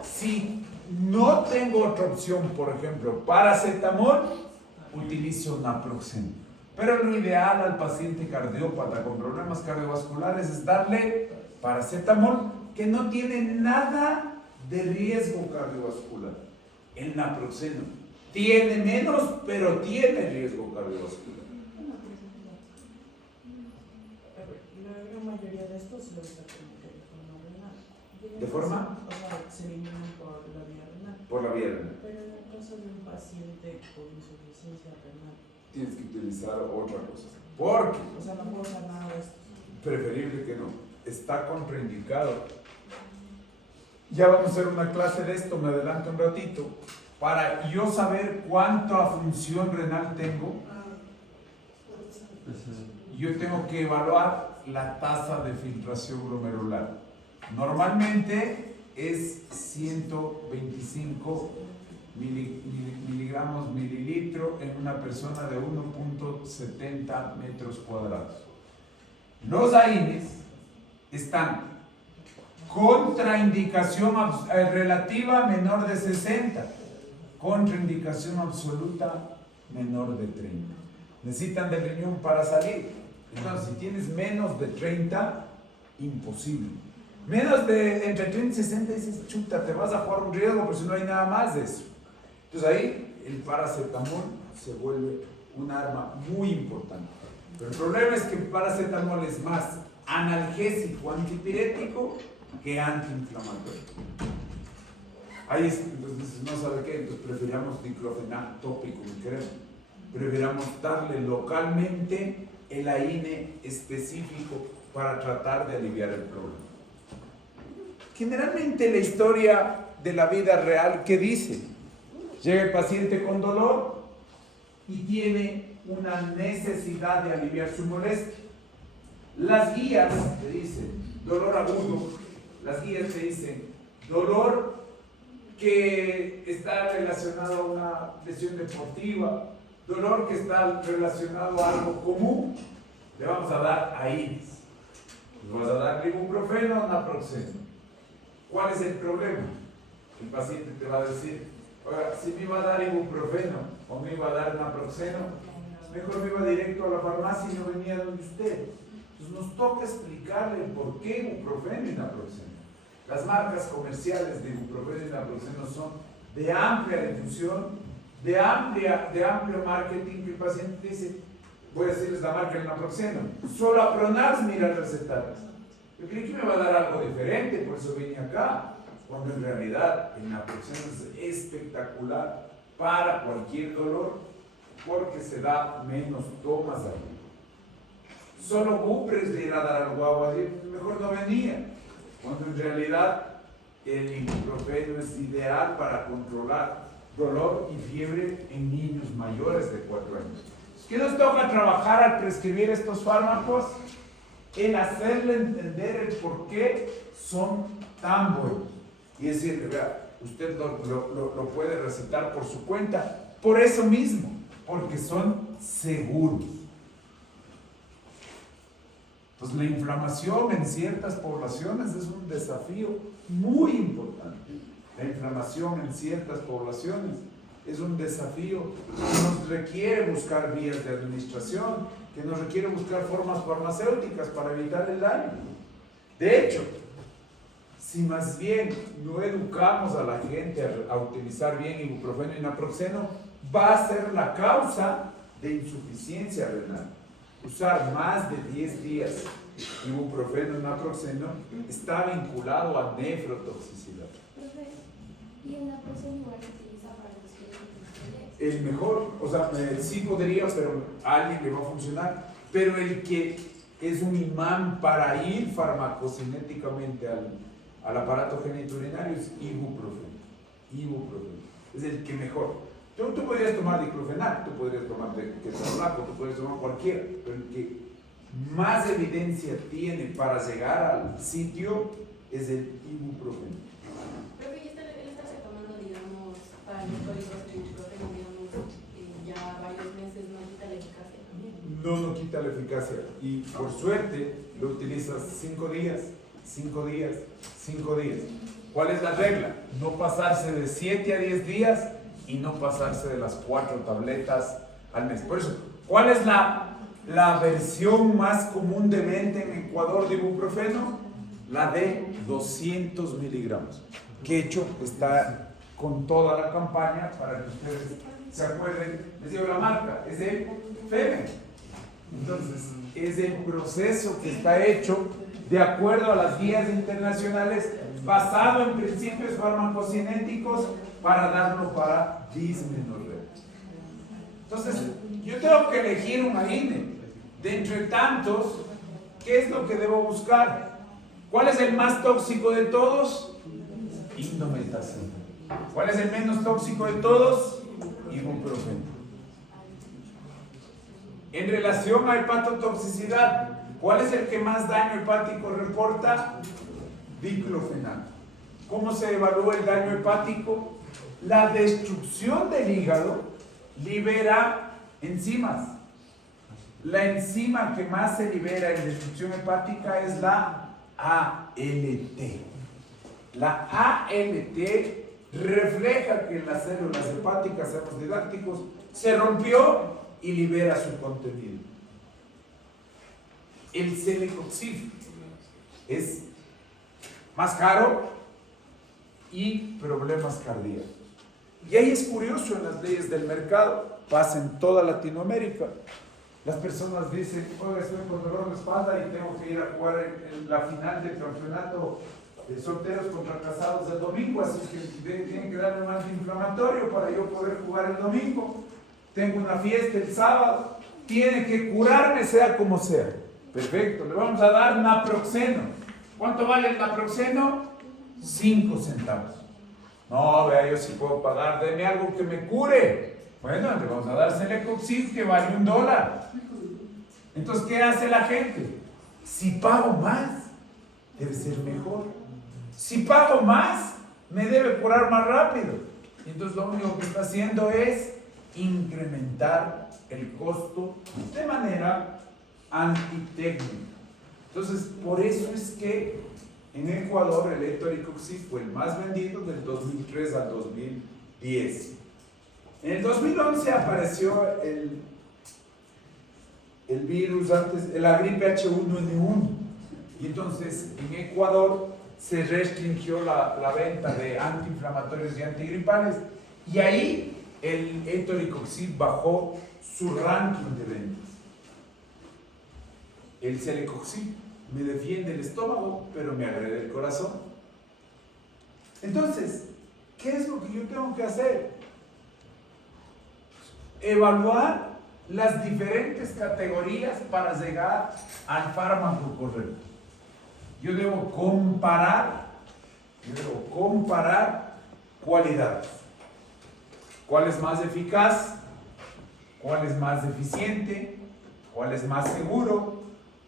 Si no tengo otra opción, por ejemplo, paracetamol, utilizo naproxeno. Pero lo ideal al paciente cardiópata con problemas cardiovasculares es darle paracetamol, que no tiene nada de riesgo cardiovascular. El naproxeno tiene menos, pero tiene riesgo cardiovascular. La gran mayoría de estos se los sacan de forma renal. ¿De forma? O sea, se eliminan por la vía renal. Por la vía renal. Pero en el caso de un paciente con insuficiencia renal, Tienes que utilizar otra cosa. Porque o sea, no puedo usar nada de esto. preferible que no. Está contraindicado. Ya vamos a hacer una clase de esto, me adelanto un ratito, para yo saber cuánta función renal tengo. Yo tengo que evaluar la tasa de filtración glomerular. Normalmente es 125 miligramos mililitro en una persona de 1.70 metros cuadrados. Los AINES están contraindicación relativa menor de 60, contraindicación absoluta menor de 30. Necesitan del riñón para salir. Entonces, si tienes menos de 30, imposible. Menos de entre 30 y 60 dices, chuta, te vas a jugar un riesgo, pero si no hay nada más de eso. Entonces ahí el paracetamol se vuelve un arma muy importante. Pero el problema es que el paracetamol es más analgésico, antipirético que antiinflamatorio. Ahí entonces no sabe qué, entonces preferamos diclofenac tópico, preferamos darle localmente el AINE específico para tratar de aliviar el problema. Generalmente la historia de la vida real, ¿qué dice? Llega el paciente con dolor y tiene una necesidad de aliviar su molestia. Las guías te dicen dolor agudo, las guías te dicen dolor que está relacionado a una lesión deportiva, dolor que está relacionado a algo común. Le vamos a dar AINES. Le vas a dar ibuprofeno o naproxeno. ¿Cuál es el problema? El paciente te va a decir, oiga, si me iba a dar ibuprofeno o me iba a dar naproxeno, mejor me iba directo a la farmacia y no venía donde usted. Entonces nos toca explicarle por qué ibuprofeno y naproxeno. Las marcas comerciales de ibuprofeno y naproxeno son de amplia difusión, de amplio marketing, que el paciente dice, voy a decirles la marca del naproxeno, Solapronax, mira el recetario. Yo creí que me va a dar algo diferente, por eso vine acá, cuando en realidad el naproxeno es espectacular para cualquier dolor, porque se da menos tomas ahí. Solo Bupres le iba a dar al guagua, mejor no venía, cuando en realidad el ibuprofeno es ideal para controlar dolor y fiebre en niños mayores de 4 años. ¿Qué nos toca trabajar al prescribir estos fármacos? En hacerle entender el por qué son tan buenos. Y decirle, vea, usted lo puede recetar por su cuenta, por eso mismo, porque son seguros. Entonces la inflamación en ciertas poblaciones es un desafío muy importante. La inflamación en ciertas poblaciones es un desafío que nos requiere buscar vías de administración, que nos requiere buscar formas farmacéuticas para evitar el daño. De hecho, si más bien no educamos a la gente a utilizar bien ibuprofeno y naproxeno, va a ser la causa de insuficiencia renal. Usar más de 10 días ibuprofeno y naproxeno está vinculado a nefrotoxicidad. ¿Y el naproxeno igual se utiliza para los que El mejor, o sea, sí podría, pero a alguien le va a funcionar. Pero el que es un imán para ir farmacocinéticamente al aparato genitourinario es ibuprofeno. Ibuprofeno. Es el que mejor. Tú podrías tomar diclofenac, tú podrías tomar ketorolaco, tú podrías tomar cualquiera, pero el que más evidencia tiene para llegar al sitio es el ibuprofeno. Pero él está tomando, digamos, para los códigos de ibuprofeno, digamos, ya varios meses, ¿no quita la eficacia también? No quita la eficacia. Y por suerte lo utilizas 5 días, 5 días, 5 días. ¿Cuál es la regla? No pasarse de 7 a 10 días y no pasarse de las 4 tabletas al mes. Por eso, ¿cuál es la versión más común de venta en Ecuador de ibuprofeno? La de 200 miligramos, que hecho está con toda la campaña para que ustedes se acuerden. Les digo la marca, es el FEME. Entonces, es el proceso que está hecho de acuerdo a las guías internacionales, basado en principios farmacocinéticos para darlo para dismenorrea. Entonces, yo tengo que elegir un AINE. De entre tantos, ¿qué es lo que debo buscar? ¿Cuál es el más tóxico de todos? Indomethacina. ¿Cuál es el menos tóxico de todos? Ibuprofeno. En relación a hepatotoxicidad, ¿cuál es el que más daño hepático reporta? Diclofenac. ¿Cómo se evalúa el daño hepático? La destrucción del hígado libera enzimas. La enzima que más se libera en destrucción hepática es la ALT. La ALT refleja que en las células hepáticas, seamos didácticos, se rompió y libera su contenido. El celecoxib es más caro y problemas cardíacos. Y ahí es curioso, en las leyes del mercado, pasa en toda Latinoamérica. Las personas dicen, oye, estoy con dolor de espalda y tengo que ir a jugar en la final del campeonato de solteros contra casados el domingo, así que tienen que darme un antiinflamatorio para yo poder jugar el domingo. Tengo una fiesta el sábado, tiene que curarme sea como sea. Perfecto, le vamos a dar naproxeno. ¿Cuánto vale el naproxeno? 5 centavos. No, vea, yo sí puedo pagar, deme algo que me cure. Bueno, le vamos a dar celecoxib que vale $1. Entonces, ¿qué hace la gente? Si pago más, debe ser mejor. Si pago más, me debe curar más rápido. Entonces, lo único que está haciendo es incrementar el costo de manera antitécnica. Entonces, por eso es que en Ecuador el etoricoxib fue el más vendido del 2003 al 2010. En el 2011 apareció el virus, la gripe H1N1, y entonces en Ecuador se restringió la venta de antiinflamatorios y antigripales, y ahí el etoricoxib bajó su ranking de ventas. El celecoxib me defiende el estómago, pero me agrede el corazón. Entonces, ¿qué es lo que yo tengo que hacer? Evaluar las diferentes categorías para llegar al fármaco correcto. Yo debo comparar cualidades. ¿Cuál es más eficaz? ¿Cuál es más eficiente? ¿Cuál es más seguro?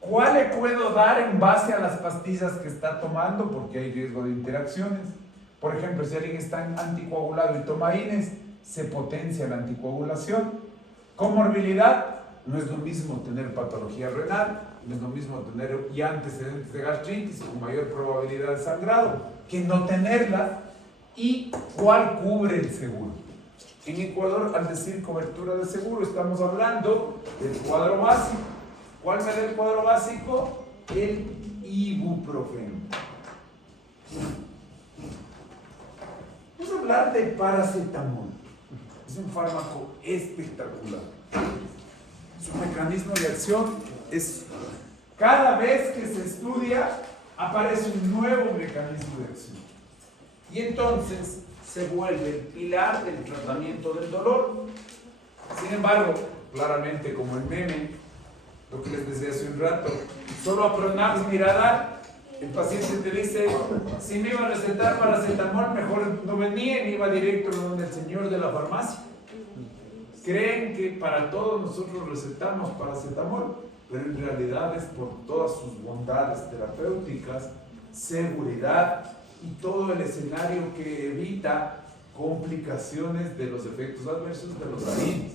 ¿Cuál le puedo dar en base a las pastillas que está tomando? Porque hay riesgo de interacciones. Por ejemplo, si alguien está anticoagulado y toma INES, se potencia la anticoagulación. Comorbilidad, no es lo mismo tener patología renal, no es lo mismo tener ya antecedentes de gastritis con mayor probabilidad de sangrado que no tenerla. ¿Y cuál cubre el seguro? En Ecuador, al decir cobertura de seguro, estamos hablando del cuadro básico. ¿Cuál me da el cuadro básico? El ibuprofeno. Vamos a hablar de paracetamol. Es un fármaco espectacular. Su mecanismo de acción es, cada vez que se estudia, aparece un nuevo mecanismo de acción. Y entonces se vuelve el pilar del tratamiento del dolor. Sin embargo, claramente como el meme, lo que les decía hace un rato, solo a Pronax Miradar, el paciente te dice, si me iba a recetar paracetamol, mejor no venía y iba directo donde el señor de la farmacia. Creen que para todos nosotros recetamos paracetamol, pero en realidad es por todas sus bondades terapéuticas, seguridad y todo el escenario que evita complicaciones de los efectos adversos de los AINES.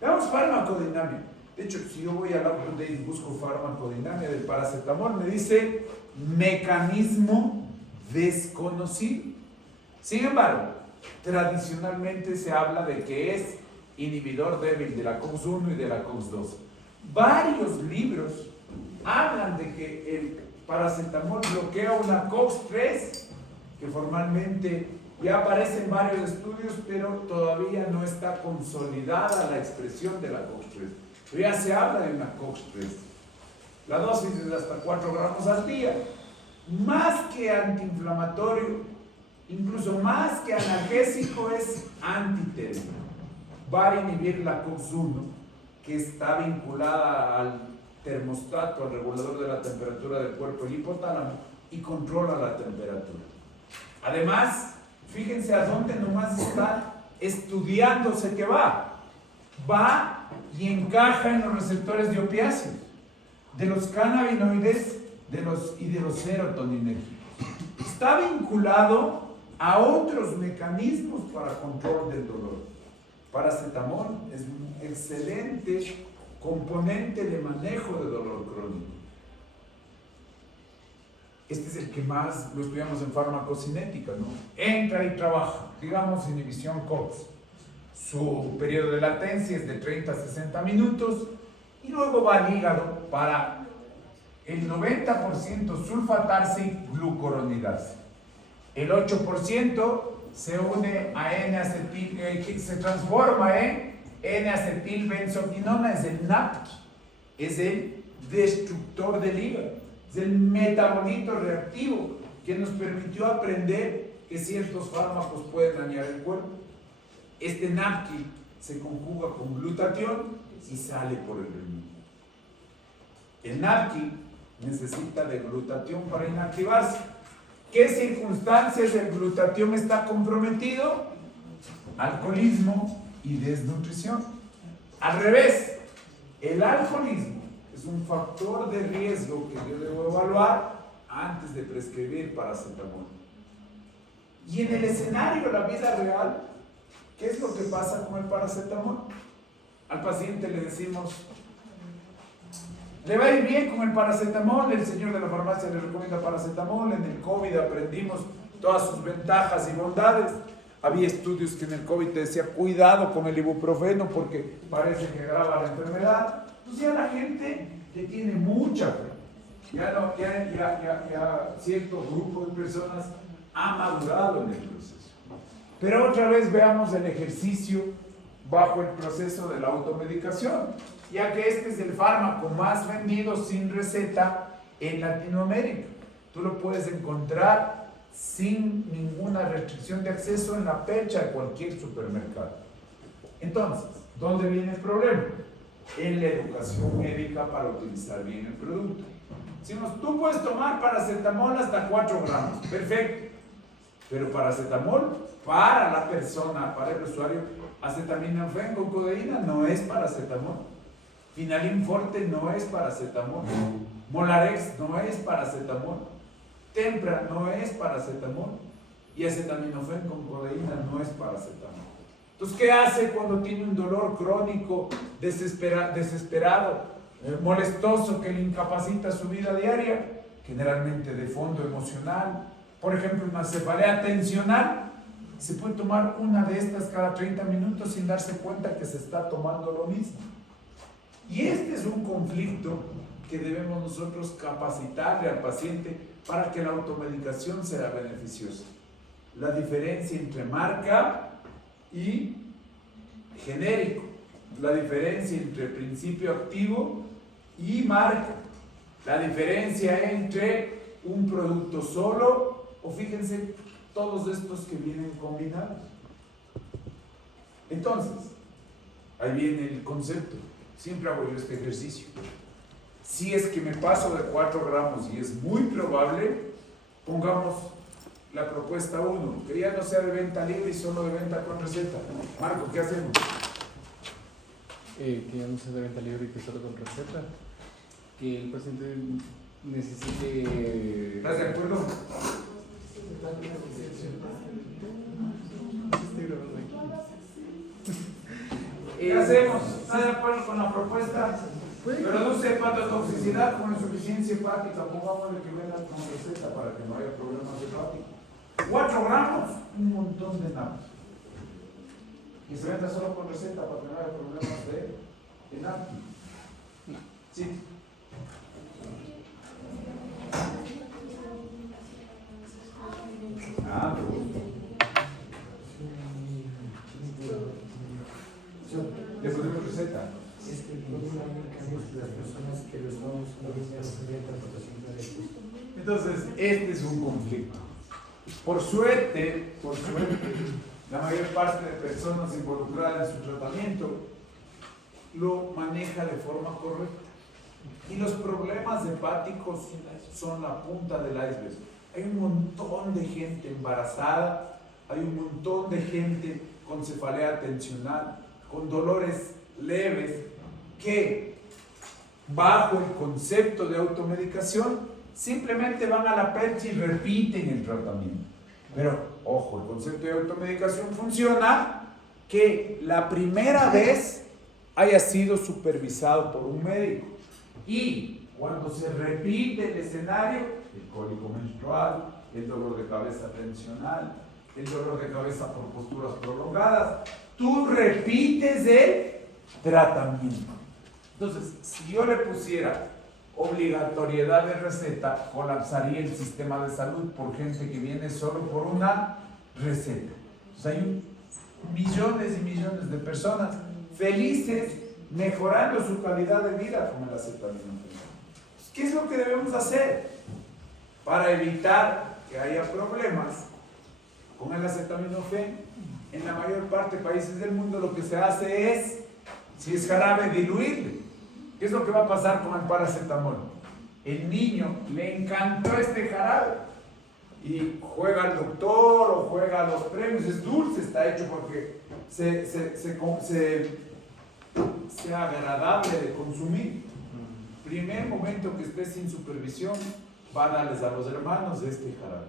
Veamos farmacodinamia. De hecho, si yo voy al UpToDate y busco farmacodinamia del paracetamol, me dice mecanismo desconocido. Sin embargo, tradicionalmente se habla de que es inhibidor débil de la COX-1 y de la COX-2. Varios libros hablan de que el paracetamol bloquea una COX-3, que formalmente ya aparece en varios estudios, pero todavía no está consolidada la expresión de la COX-3. Pero ya se habla de una COX-3. La dosis es de hasta 4 gramos al día. Más que antiinflamatorio, incluso más que analgésico, es antitérmico. Va a inhibir la COX-1, que está vinculada al termostato, al regulador de la temperatura del cuerpo, el hipotálamo, y controla la temperatura. Además, fíjense a dónde nomás está estudiándose que va. Va y encaja en los receptores de opiáceos, de los cannabinoides y de los serotoninérgicos. Está vinculado a otros mecanismos para control del dolor. Paracetamol es un excelente componente de manejo de dolor crónico. Este es el que más lo estudiamos en farmacocinética, ¿no? Entra y trabaja, digamos inhibición COX. Su periodo de latencia es de 30 a 60 minutos y luego va al hígado para el 90% sulfatarse y glucuronidase. El 8% se une a N-acetil, se transforma en N-acetilbenzoquinona, es el NAPQ, es el destructor del hígado, es el metabolito reactivo que nos permitió aprender que ciertos fármacos pueden dañar el cuerpo. Este NAPQ se conjuga con glutatión y sale por el riñón. El NAPQ necesita de glutatión para inactivarse. ¿Qué circunstancias el glutatión está comprometido? Alcoholismo y desnutrición. Al revés, el alcoholismo es un factor de riesgo que yo debo evaluar antes de prescribir paracetamol. Y en el escenario de la vida real, ¿qué es lo que pasa con el paracetamol? Al paciente le decimos, le va a ir bien con el paracetamol, el señor de la farmacia le recomienda paracetamol, en el COVID aprendimos todas sus ventajas y bondades. Había estudios que en el COVID te decía, cuidado con el ibuprofeno porque parece que agrava la enfermedad. Pues ya la gente le tiene mucha fe. Ya cierto grupo de personas ha madurado en el proceso. Pero otra vez veamos el ejercicio bajo el proceso de la automedicación, ya que este es el fármaco más vendido sin receta en Latinoamérica. Tú lo puedes encontrar sin ninguna restricción de acceso en la percha de cualquier supermercado. Entonces, ¿dónde viene el problema? En la educación médica para utilizar bien el producto. Decimos, tú puedes tomar paracetamol hasta 4 gramos, perfecto, pero paracetamol para la persona, para el usuario, acetaminofén con codeína no es paracetamol, Finalin Forte no es paracetamol, Molarex no es paracetamol, Tempra no es paracetamol y acetaminofén con codeína no es paracetamol. Entonces, ¿qué hace cuando tiene un dolor crónico, desesperado, molestoso, que le incapacita su vida diaria? Generalmente de fondo emocional, por ejemplo, una cefalea tensional. Se puede tomar una de estas cada 30 minutos sin darse cuenta que se está tomando lo mismo. Y este es un conflicto que debemos nosotros capacitarle al paciente para que la automedicación sea beneficiosa. La diferencia entre marca y genérico, la diferencia entre principio activo y marca, la diferencia entre un producto solo o, fíjense, todos estos que vienen combinados. Entonces, ahí viene el concepto. Siempre hago yo este ejercicio. Si es que me paso de 4 gramos y es muy probable, pongamos la propuesta 1, que ya no sea de venta libre y solo de venta con receta. Marco, ¿qué hacemos? Que ya no sea de venta libre y que solo con receta. Que el paciente necesite... ¿Estás de acuerdo? ¿Qué hacemos? ¿Estás de acuerdo con la propuesta? Produce hepatotoxicidad con insuficiencia hepática. Pongámosle que venga con receta para que no haya problemas hepáticos. 4 gramos, un montón de nada. Y se venda solo con receta para que no haya problemas de nada. Sí. Le ponemos receta. Es que el problema es que las personas que los vamos a ver Entonces, este es un conflicto. Por suerte, la mayor parte de personas involucradas en su tratamiento lo maneja de forma correcta. Y los problemas hepáticos son la punta del iceberg. Hay un montón de gente embarazada, hay un montón de gente con cefalea tensional, con dolores leves, que bajo el concepto de automedicación simplemente van a la percha y repiten el tratamiento. Pero, ojo, el concepto de automedicación funciona que la primera vez haya sido supervisado por un médico. Y cuando se repite el escenario, el cólico menstrual, el dolor de cabeza tensional, el dolor de cabeza por posturas prolongadas, tú repites el tratamiento. Entonces, si yo le pusiera obligatoriedad de receta, colapsaría el sistema de salud por gente que viene solo por una receta. O sea, hay millones y millones de personas felices mejorando su calidad de vida con el acetaminofén. ¿Qué es lo que debemos hacer para evitar que haya problemas con el acetaminofén? En la mayor parte de países del mundo lo que se hace es, si es jarabe, diluirle. ¿Qué es lo que va a pasar con el paracetamol? El niño le encantó este jarabe y juega al doctor o juega a los premios. Es dulce, está hecho porque sea agradable de consumir. Primer momento que esté sin supervisión, va a darles a los hermanos este jarabe.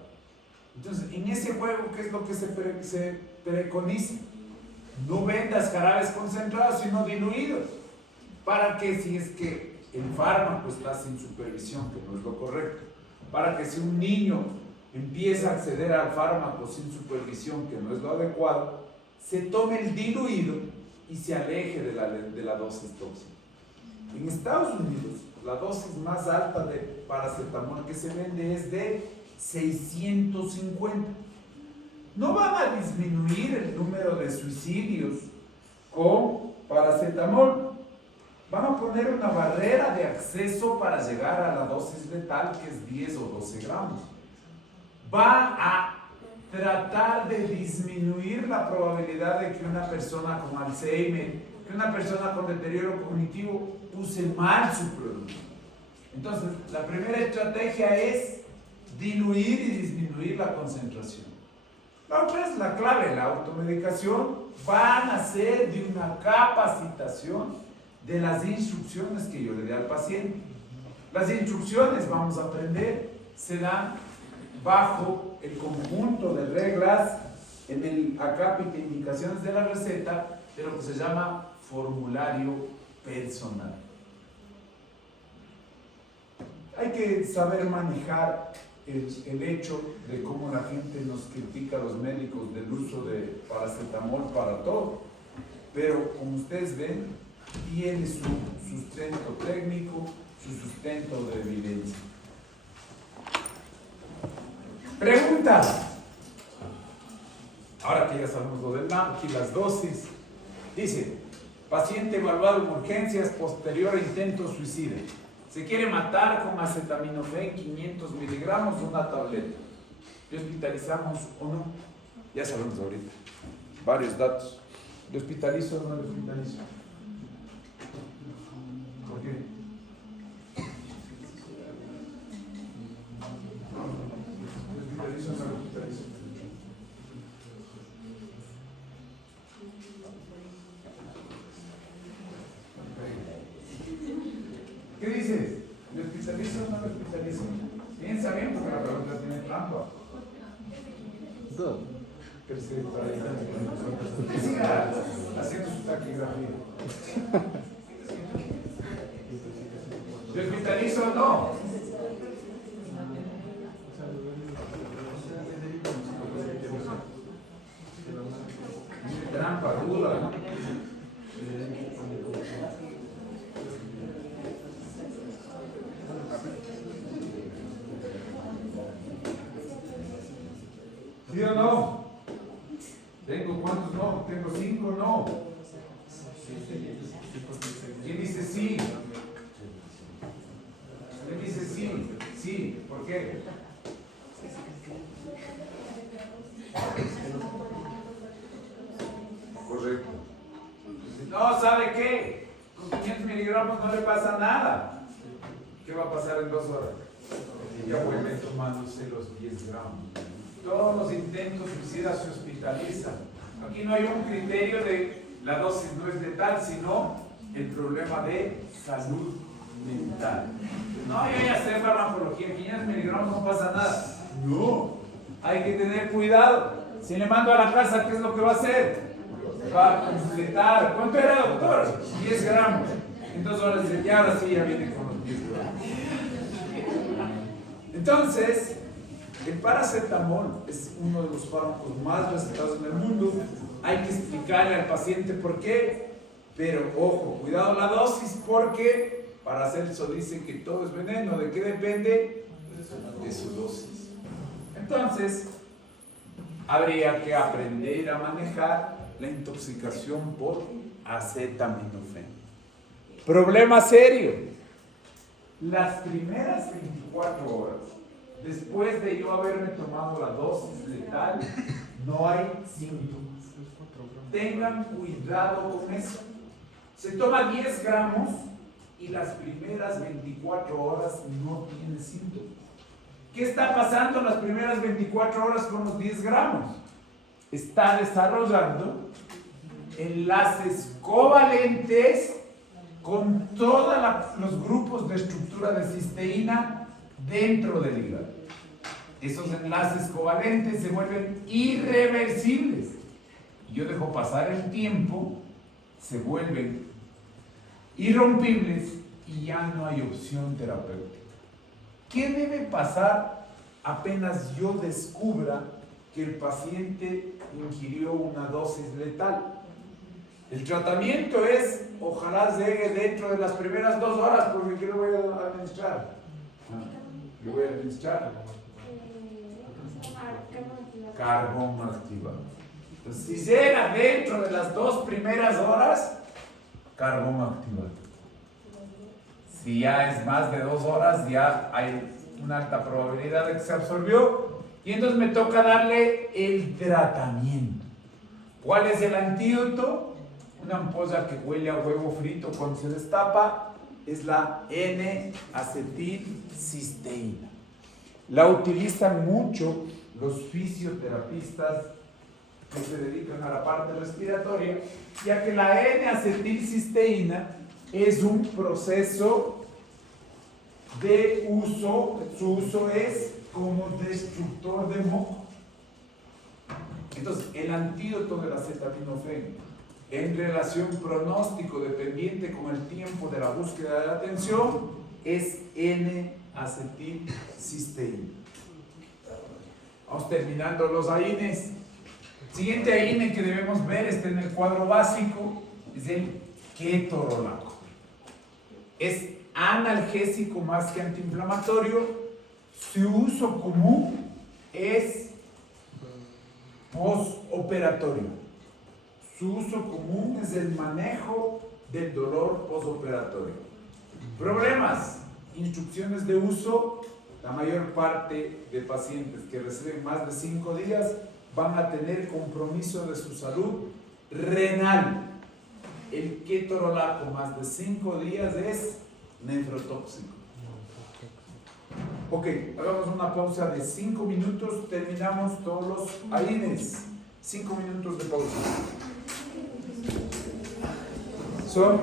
Entonces, en ese juego, ¿qué es lo que se preconiza? No vendas jarabes concentrados, sino diluidos. Para que, si es que el fármaco está sin supervisión, que no es lo correcto, para que si un niño empieza a acceder al fármaco sin supervisión, que no es lo adecuado, se tome el diluido y se aleje de la dosis tóxica. En Estados Unidos, la dosis más alta de paracetamol que se vende es de 650. No van a disminuir el número de suicidios con paracetamol. Van a poner una barrera de acceso para llegar a la dosis letal, que es 10 o 12 gramos. Va a tratar de disminuir la probabilidad de que una persona con Alzheimer, que una persona con deterioro cognitivo use mal su producto. Entonces, la primera estrategia es diluir y disminuir la concentración. La otra es la clave, la automedicación. Van a ser de una capacitación de las instrucciones que yo le dé al paciente. Las instrucciones, vamos a aprender, se dan bajo el conjunto de reglas en el acápite de indicaciones de la receta de lo que se llama formulario personal. Hay que saber manejar el hecho de cómo la gente nos critica a los médicos del uso de paracetamol para todo, pero como ustedes ven, tiene su sustento técnico, su sustento de evidencia. Pregunta. Ahora que ya sabemos lo del NAMQ y las dosis, dice, paciente evaluado en urgencias posterior a intento suicida. Se quiere matar con acetaminofén 500 miligramos, una tableta. ¿Le hospitalizamos o no? Ya sabemos ahorita. Varios datos. ¿Le hospitalizo o no le hospitalizo? ¿Por qué? ¿Le hospitalizo o no le hospitalizo? ¿Qué dices? ¿Le hospitalizo o no le hospitalizo? Piensa bien porque la pregunta tiene trampa. Que siga haciendo su taquigrafía. ¿Le hospitalizo o no? Trampa, duda, ¿no? ¿Sí o no? ¿Tengo cuántos no? ¿Tengo 5 no? ¿Quién dice sí? ¿Quién dice sí? Sí, ¿por qué? Correcto. No, ¿sabe qué? Con 500 miligramos no le pasa nada. ¿Qué va a pasar en 2 horas? Ya vuelve tomándose los 10 gramos. Todos los intentos suicidas se hospitalizan. Aquí no hay un criterio de la dosis no es letal, sino el problema de salud mental. No, yo ya sé farmacología, 500 miligramos no pasa nada. No, hay que tener cuidado. Si le mando a la casa, ¿qué es lo que va a hacer? Va a completar. ¿Cuánto era, doctor? 10 gramos. Entonces ahora dice, ya ahora sí, ya viene con los 10 gramos. Entonces, el paracetamol es uno de los fármacos más recetados en el mundo. Hay que explicarle al paciente por qué, pero ojo, cuidado la dosis, porque Paracelso dice que todo es veneno. ¿De qué depende? De su dosis. Entonces, habría que aprender a manejar la intoxicación por acetaminofén. Problema serio. Las primeras 24 horas, después de yo haberme tomado la dosis letal, no hay síntomas. Tengan cuidado con eso. Se toma 10 gramos y las primeras 24 horas no tiene síntomas. ¿Qué está pasando en las primeras 24 horas con los 10 gramos? Está desarrollando enlaces covalentes con todos los grupos de estructura de cisteína dentro del hígado. Esos enlaces covalentes se vuelven irreversibles. Yo dejo pasar el tiempo, se vuelven irrompibles y ya no hay opción terapéutica. ¿Qué debe pasar apenas yo descubra que el paciente ingirió una dosis letal? El tratamiento es, ojalá llegue dentro de las primeras 2 horas, porque ¿qué le voy a administrar? Le voy a administrar carbón activado. Entonces, si llega dentro de las 2 primeras horas, carbón activado. Si ya es más de 2 horas, ya hay una alta probabilidad de que se absorbió. Y entonces me toca darle el tratamiento. ¿Cuál es el antídoto? Una ampolla que huele a huevo frito cuando se destapa es la N-acetilcisteína. La utilizan mucho los fisioterapistas que se dedican a la parte respiratoria, ya que la N-acetilcisteína es un proceso de uso, su uso es como destructor de moco. Entonces, el antídoto del acetaminofén en relación pronóstico dependiente con el tiempo de la búsqueda de la atención es N-acetilcisteína. Vamos terminando los AINES. Siguiente AINE que debemos ver está en el cuadro básico, es el ketorolaco. Es analgésico más que antiinflamatorio. Su uso común es postoperatorio. Su uso común es el manejo del dolor postoperatorio. Problemas, instrucciones de uso. La mayor parte de pacientes que reciben más de 5 días van a tener compromiso de su salud renal. El ketorolaco más de 5 días es nefrotóxico. Ok, hagamos una pausa de 5 minutos, terminamos todos los AINES. 5 minutos de pausa. Son